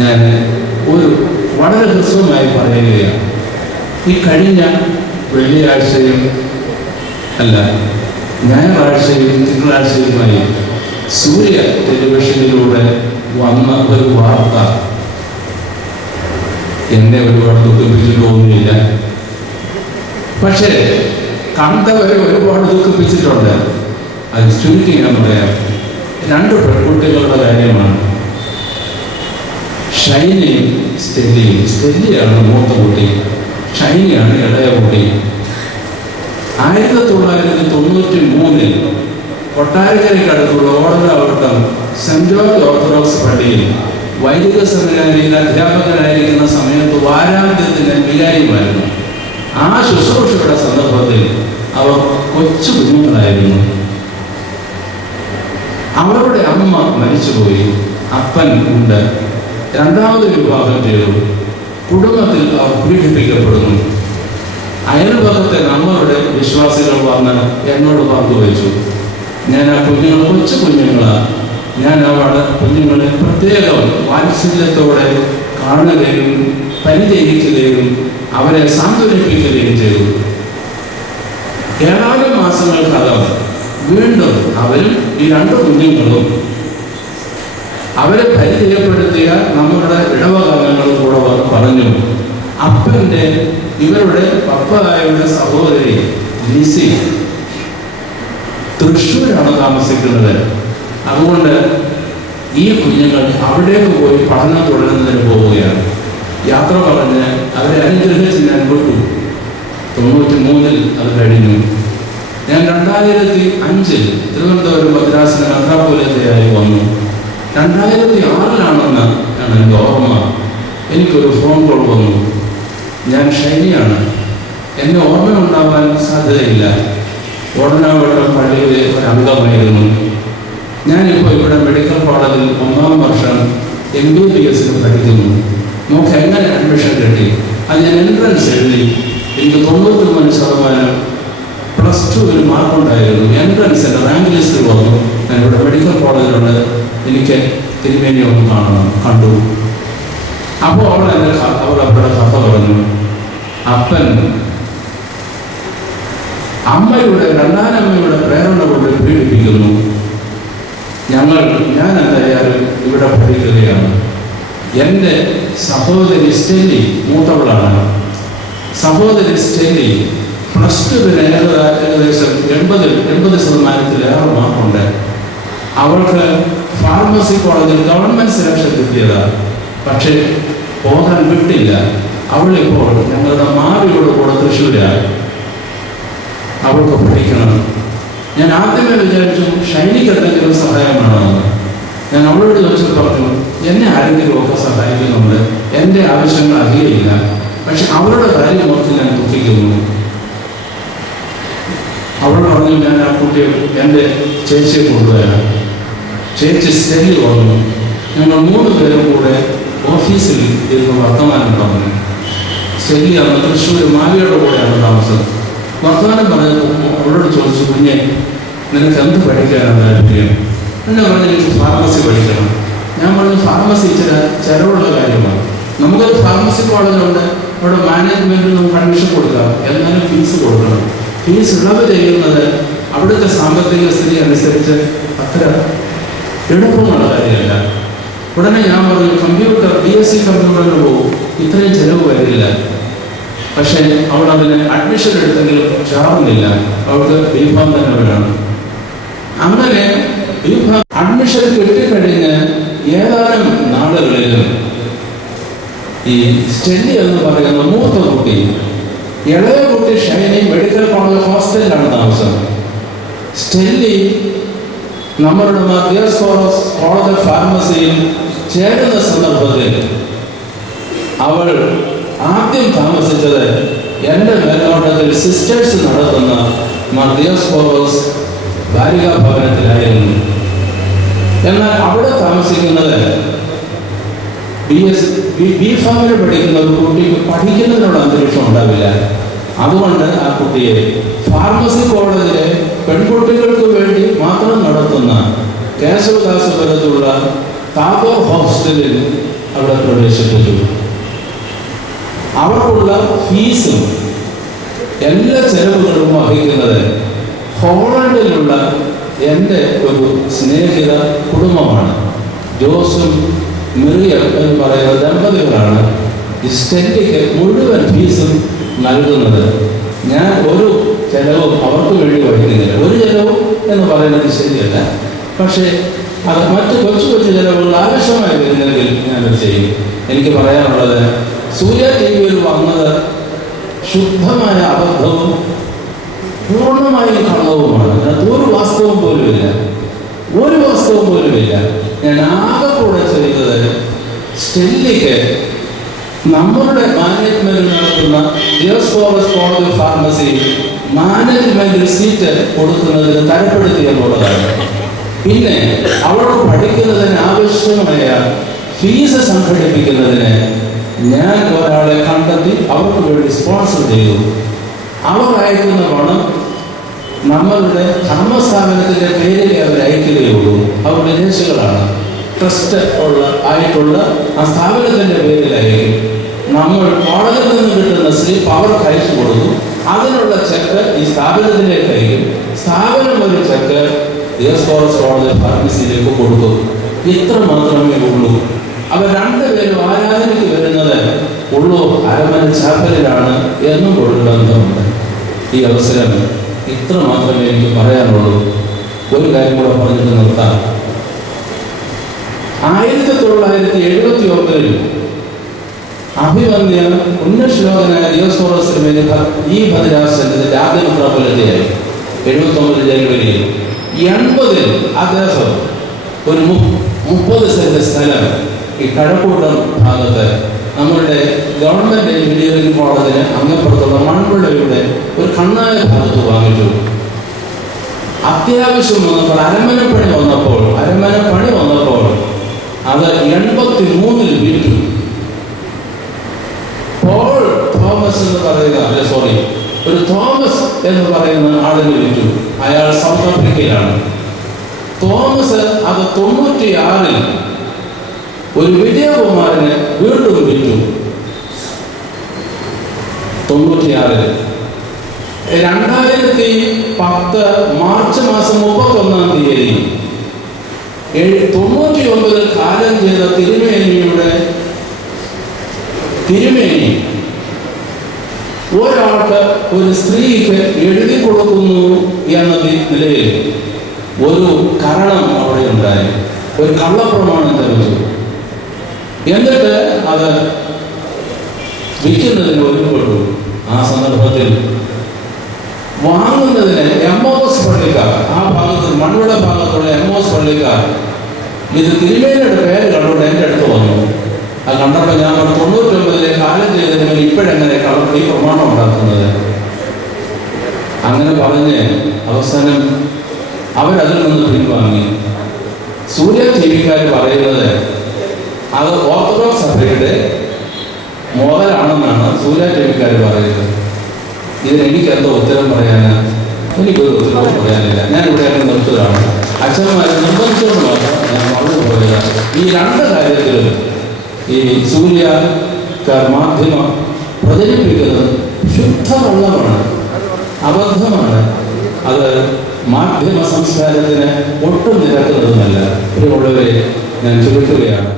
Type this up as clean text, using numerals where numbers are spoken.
ഞാൻ ഒരു വളരെ ഹ്രസ്വമായി പറയുകയാണ്. ഈ കഴിഞ്ഞ വെള്ളിയാഴ്ചയും അല്ല ഞായറാഴ്ചയും തിങ്കളാഴ്ചയുമായി സൂര്യ ടെലിവിഷനിലൂടെ വന്ന ഒരു വാർത്ത എന്നെ ഒരുപാട് ദുഃഖിപ്പിച്ചിട്ടൊന്നുമില്ല. പക്ഷേ കണ്ടവരെ ഒരുപാട് ദുഃഖിപ്പിച്ചിട്ടുണ്ട്. അത് ചുരുക്കി ഞാൻ പറയാം. 2 പെൺകുട്ടികളുടെ കാര്യമാണ്. ഷൈനിയും സ്റ്റെല്ലിയും. സ്റ്റെല്ലിയാണ് മൂത്ത കുട്ടി, ഷൈനിയാണ് ഇളയ കുട്ടി. 1993 കൊട്ടാരക്കരയ്ക്കടുത്തുള്ള ഓടനാവട്ടം സെന്റ് ജോർജ് ഓർത്തഡോക്സ് പള്ളിയിൽ വൈദിക സെമിനാരിയിൽ അധ്യാപകനായിരിക്കുന്ന സമയത്ത് വാരാന്ത്യത്തിന് വികാരിയുമായിരുന്നു. ആ ശുശ്രൂഷയുടെ സന്ദർഭത്തിൽ അവർ കൊച്ചു കുഞ്ഞുങ്ങളായിരുന്നു. അവരുടെ അമ്മ മരിച്ചുപോയി, അപ്പൻ ഉണ്ട്. 2ാമത് വിവാഹം ചെയ്തു. കുടുംബത്തിൽ അവർ പീഡിപ്പിക്കപ്പെടുന്നു. അയൽപക്കത്തെ നമ്മളുടെ വിശ്വാസികൾ വന്ന് എന്നോട് പങ്കുവച്ചു. ഞാൻ ആ കുഞ്ഞുങ്ങൾ കൊച്ചു കുഞ്ഞുങ്ങളാണ്. ഞാൻ അവിടെ കുഞ്ഞുങ്ങളെ പ്രത്യേകം വാത്സല്യത്തോടെ കാണുകയും പരിചരിക്കുകയും അവരെ സാന്ത്വനിപ്പിക്കുകയും ചെയ്തു. ഏതാനും മാസങ്ങൾക്കകം വീണ്ടും അവരും ഈ 2 കുഞ്ഞുങ്ങളും അവരെ പരിചയപ്പെടുത്തിയ നമ്മുടെ ഇടവകാലങ്ങളും കൂടെ പറഞ്ഞു, അപ്പൻ്റെ ഇവരുടെ പപ്പായുടെ സഹോദരി ലിസി തൃശ്ശൂരാണ് താമസിക്കുന്നത്. അതുകൊണ്ട് ഈ കുഞ്ഞുങ്ങൾ അവിടേക്ക് പോയി പഠനം തുടരുന്നതിന് പോവുകയാണ്. യാത്ര പറഞ്ഞ് അവരെ അനുഗ്രഹിച്ച് ഞാൻ വിട്ടു. 93 അത് കഴിഞ്ഞു. ഞാൻ 2005 തിരുവനന്തപുരം മദ്രാസിന് മെത്രാപ്പൊലീത്തയായി വന്നു. 2006 എൻ്റെ ഓർമ്മ. എനിക്കൊരു ഫോൺ കോൾ വന്നു. ഞാൻ ഷൈനിയാണ്. എന്നെ ഓർമ്മയുണ്ടാവാൻ സാധ്യതയില്ല. ഓടനാവട്ടം പള്ളിയിലെ ഒരു അംഗമായിരുന്നു. ഞാനിപ്പോൾ ഇവിടെ മെഡിക്കൽ കോളേജിൽ 1ാം വർഷം MBBS പഠിക്കുന്നു. നമുക്ക് എങ്ങനെ അഡ്മിഷൻ കിട്ടി? അത് ഞാൻ എൻട്രൻസ് എഴുതി. എനിക്ക് 93% +2 മാർക്കുണ്ടായിരുന്നു. എൻട്രൻസ് എൻ്റെ റാങ്ക് ലിസ്റ്റിൽ വന്നു. ഞാൻ ഇവിടെ മെഡിക്കൽ കോളേജിലുണ്ട്, എനിക്ക് തിരുമേനി ഒന്ന് കാണണം. കണ്ടു. അപ്പോൾ അവൾ അവരുടെ കഥ പറഞ്ഞു. അപ്പൻ അമ്മയുടെ 2ാം അമ്മയുടെ പ്രേരണ കൊണ്ട് പീഡിപ്പിക്കുന്നു. ഞാൻ എന്തായാലും ഇവിടെ പഠിക്കുകയാണ്. എൻ്റെ സഹോദരി സ്റ്റെല്ലി മൂത്തവളാണ്. സഹോദരി സ്റ്റെല്ലി +2 ഏകദേശം 80% മാർക്കുണ്ട്. അവൾക്ക് ഫാർമസി കോളേജിൽ ഗവൺമെൻറ് സെലക്ഷൻ കിട്ടിയതാണ്. പക്ഷേ പോകാൻ വിട്ടില്ല. അവളിപ്പോൾ ഞങ്ങളുടെ മാവിയുടെ കൂടെ തൃശ്ശൂരാണ്. അവൾക്ക് പഠിക്കണം. ഞാൻ ആദ്യമേ വിചാരിച്ചു ഷൈനിക്ക് എന്തെങ്കിലും സഹായമാണെന്ന്. ഞാൻ അവളോട് ചോദിച്ചിട്ട് പറഞ്ഞു, എന്നെ ആരെങ്കിലും ഒക്കെ സഹായിക്കുന്നുണ്ട്, എൻ്റെ ആവശ്യങ്ങൾ അറിയില്ല. പക്ഷെ അവരുടെ കാര്യം ഓർത്ത് ഞാൻ ദുഃഖിക്കുന്നു. അവൾ പറഞ്ഞു, ഞാൻ ആ കുട്ടിയെ എൻ്റെ ചേച്ചിയെ കൊണ്ടുവരാം. ചേച്ചി സ്റ്റെല്ലി വന്നു. ഞങ്ങൾ 3 പേരും കൂടെ ഓഫീസിൽ ഇരുന്ന് വർത്തമാനം പറഞ്ഞു. സ്റ്റെല്ലി അന്ന് തൃശ്ശൂർ മാവിയുടെ കൂടെയാണ് താമസം. വർത്തമാനം പറഞ്ഞപ്പോൾ അവളോട് ചോദിച്ചു, കുഞ്ഞെ നിനക്ക് എന്ത് പഠിക്കാനാണ് താല്പര്യം? എന്നെ പറഞ്ഞു, എനിക്ക് ഫാർമസി പഠിക്കണം. ഞാൻ പറഞ്ഞു, ഫാർമസി ചിലവുള്ള കാര്യമാണ്. നമുക്കൊരു ഫാർമസി കോളേജുണ്ട്, അവിടെ മാനേജ്മെൻറ്റിൽ നമുക്ക് അഡ്മിഷൻ കൊടുക്കാം, എന്നാലും ഫീസ് കൊടുക്കണം. ഫീസ് ഇളവ് ചെയ്യുന്നത് അവിടുത്തെ സാമ്പത്തിക സ്ഥിതി അനുസരിച്ച് അത്ര എളുപ്പമുള്ള കാര്യമല്ല. ഉടനെ ഞാൻ പറഞ്ഞു, BSc കമ്പ്യൂട്ടറിന് പോകും, ഇത്രയും ചിലവ് വരില്ല. പക്ഷേ അവൾ അതിന് അഡ്മിഷൻ എടുത്തെങ്കിലും ചാറുന്നില്ല. അവൾക്ക് B.Pharm തന്നെ വേണം. അങ്ങനെ B.Pharm അഡ്മിഷൻ കിട്ടിക്കഴിഞ്ഞ് ഏതാനും നാളുകളിലും ഈ സ്റ്റെല്ലി എന്ന് പറയുന്ന മൂത്ത കുട്ടി, ഇളയ കുട്ടി ഷൈനി മെഡിക്കൽ കോളേജ് ഹോസ്റ്റലിലാണ് താമസം. സ്റ്റെല്ലി നമ്മളുടെ മദ്രാസ് കോളേജ് ഫാർമസിയിൽ ചേരുന്ന സന്ദർഭത്തിൽ അവൾ ആദ്യം താമസിച്ചത് എൻ്റെ മേൽനോട്ടത്തിൽ സിസ്റ്റേഴ്സ് നടത്തുന്ന മദ്രാസ് കോളേജ് ബാലികാ ഭവനത്തിലായിരുന്നു. എന്നാൽ അവിടെ താമസിക്കുന്നത് B.Pharm പഠിക്കുന്ന ഒരു കുട്ടിക്ക് പഠിക്കുന്നതിനുള്ള അന്തരീക്ഷം ഉണ്ടാവില്ല. അതുകൊണ്ട് ആ കുട്ടിയെ ഫാർമസി കോളേജിലെ പെൺകുട്ടികൾക്ക് വേണ്ടി മാത്രം നടത്തുന്ന കേശവദാസപുരത്തുള്ള താബോർ ഹോസ്റ്റലിൽ അവിടെ പ്രവേശിപ്പിച്ചു. അവർക്കുള്ള ഫീസും എല്ലാ ചെലവുകളും വഹിക്കുന്നത് ഹോളണ്ടിലുള്ള എൻ്റെ ഒരു സ്നേഹിത കുടുംബമാണ്. ജോസും മിറിയം എന്ന് പറയുന്ന ദമ്പതികളാണ് ഈ സ്റ്റെൻറ്റിക്ക് മുഴുവൻ ഫീസും നൽകുന്നത്. ഞാൻ ഒരു ചെലവും അവർക്ക് വേണ്ടി വഹിക്കുന്നില്ല. ഒരു ചെലവും എന്ന് പറയുന്നത് ശരിയല്ല, പക്ഷേ അത് മറ്റ് കൊച്ചു കൊച്ചു ചെലവുകൾ ആവശ്യമായി വരുന്നെങ്കിൽ ഞാനത് ചെയ്യും. എനിക്ക് പറയാനുള്ളത്, സൂര്യ ടി വിയിൽ വന്നത് ശുദ്ധമായ അബദ്ധവും പൂർണ്ണമായും കള്ളവുമാണ്. അതിനകത്ത് ഒരു വാസ്തവം പോലുമില്ല, ഒരു വാസ്തവം പോലുമില്ല. ഞാൻ ആകെ കൂടെ ചെയ്തത് സ്റ്റെല്ലിക്ക് നമ്മളുടെ മാനേജ്മെന്റ് നടത്തുന്ന ഡിയോസ്കോറസ് ഫാർമസി മാനേജ്മെന്റിൽ സീറ്റ് കൊടുക്കുന്നതിന് തരപ്പെടുത്തിയെന്നുള്ളതാണ്. പിന്നെ അവർക്ക് പഠിക്കുന്നതിന് ആവശ്യമായ ഫീസ് സംഘടിപ്പിക്കുന്നതിന് ഞാൻ ഒരാളെ കണ്ടെത്തി അവർക്ക് വേണ്ടി സ്പോൺസർ ചെയ്തു. അവർ അയക്കുന്ന പണം നമ്മളുടെ ധർമ്മസ്ഥാപനത്തിൻ്റെ പേരിൽ അവർ അയക്കുകയുള്ളൂ. അവർ വിദേശികളാണ്. ട്രസ്റ്റ് ആയിട്ടുള്ള ആ സ്ഥാപനത്തിൻ്റെ പേരിൽ അയക്കും. നമ്മൾ കോളേജിൽ നിന്ന് കിട്ടുന്ന സ്ലിപ്പ് അവർക്ക് അയച്ചു കൊടുക്കും. അതിനുള്ള ചെക്ക് ഈ സ്ഥാപനത്തിലേക്ക് അയക്കും. സ്ഥാപനം ഒരു ചെക്ക് ഡിയോസ്കോറസ് കോളേജ് ഫാർമസിയിലേക്ക് കൊടുക്കും. ഇത്ര മാത്രമേ ഉള്ളൂ. അവർ രണ്ടുപേരും ആരാധനയ്ക്ക് വരുന്നത് ഉള്ളൂ അരമന ചാപ്പലിലാണ് എന്നും ഒരു ബന്ധമുണ്ട്. ഈ അവസരം ഇത്ര മാത്രമേ എനിക്ക് പറയാനുള്ളൂ. ഒരു കാര്യം കൂടെ പറഞ്ഞിട്ട് നിർത്താം. 1979 അഭിമന്യ പുണ്യശ്ലോകനായ ഡിയോസ്കോറസിന് ഈ ഭദ്രാസനത്തിന്റെ ആദ്യ മെത്രാപ്പൊലീത്തയായി 79 ജനുവരിയിൽ. 80 അദ്ദേഹം ഒരു 30 സെന്റ് സ്ഥലം ഈ കഴക്കൂട്ടം ഭാഗത്ത് നമ്മളുടെ ഗവൺമെന്റ് എഞ്ചിനീയറിംഗ് കോളേജിന് അങ്ങപ്പുറത്തുള്ള മൺപിള്ളയുടെ ഒരു കണ്ണായ ഭാഗത്ത് വാങ്ങിച്ചു. അത്യാവശ്യം വന്നപ്പോൾ അരമനപ്പണി വന്നപ്പോൾ അത് 83 വിറ്റു. പോൾ തോമസ് എന്ന് പറയുന്ന ഒരു തോമസ് എന്ന് പറയുന്ന ആളിന് വിറ്റു. അയാൾ സൗത്ത് ആഫ്രിക്കയിലാണ്. തോമസ് അത് 96 ഒരു വിജയകുമാരന് വീണ്ടും വിറ്റു. 96 2010 മാർച്ച് മാസം 31-ാം തീയതി 99 കാലം ചെയ്ത തിരുമേനി ഒരാൾക്ക് ഒരു സ്ത്രീക്ക് എഴുതി കൊടുക്കുന്നു എന്ന നിലയിൽ ഒരു കരണം അവിടെ ഉണ്ടായി. ഒരു കള്ളപ്രമാണം ലഭിച്ചു. എന്നിട്ട് അത് വിൽക്കുന്നതിന് ഒരുപ്പെട്ടു. ആ സന്ദർഭത്തിൽ വാങ്ങുന്നതിന് എമ്മോസ് പള്ളിക്കാർ, ആ ഭാഗത്ത് മൺവിള ഭാഗത്തുള്ള എമ്മോസ് പള്ളിക്കാർ ഇത് തിരുമേനിയുടെ പേര് കണ്ടുകൊണ്ട് എൻ്റെ അടുത്ത് വന്നു. അത് കണ്ടപ്പോൾ ഞാൻ 99 കാലം ചെയ്തതിന് ഇപ്പോഴെങ്ങനെ ഈ പ്രമാണം ഉണ്ടാക്കുന്നത് അങ്ങനെ പറഞ്ഞ് അവസാനം അവരതിൽ നിന്ന് പിൻവാങ്ങി. സൂര്യ ടി വിക്കാർ പറയുന്നത് അത് ഓർത്തഡോക്സ് സഭയുടെ മുതലാണെന്നാണ് സൂര്യ ടി വിക്കാർ പറയുന്നത്. ഇതിനെനിക്ക് എന്തോ ഉത്തരം പറയാൻ, എനിക്കൊരു ഉത്തരവും പറയാനില്ല. ഞാൻ ഇവിടെ നിർത്തുകയാണ്. അച്ഛന്മാരെ നിർബന്ധിച്ചുകൊണ്ട് മാത്രം ഞാൻ പറഞ്ഞു പോയത് ഈ രണ്ട് കാര്യത്തിലും ഈ സൂര്യക്കാർ മാധ്യമം പ്രചരിപ്പിക്കുന്നത് ശുദ്ധവെള്ളമാണ്, അബദ്ധമാണ്. അത് മാധ്യമ സംസ്കാരത്തിന് ഒട്ടും നിരക്കുന്നതുമല്ല. പ്രിയമുള്ളവരെ, ഞാൻ ചോദിക്കുകയാണ്.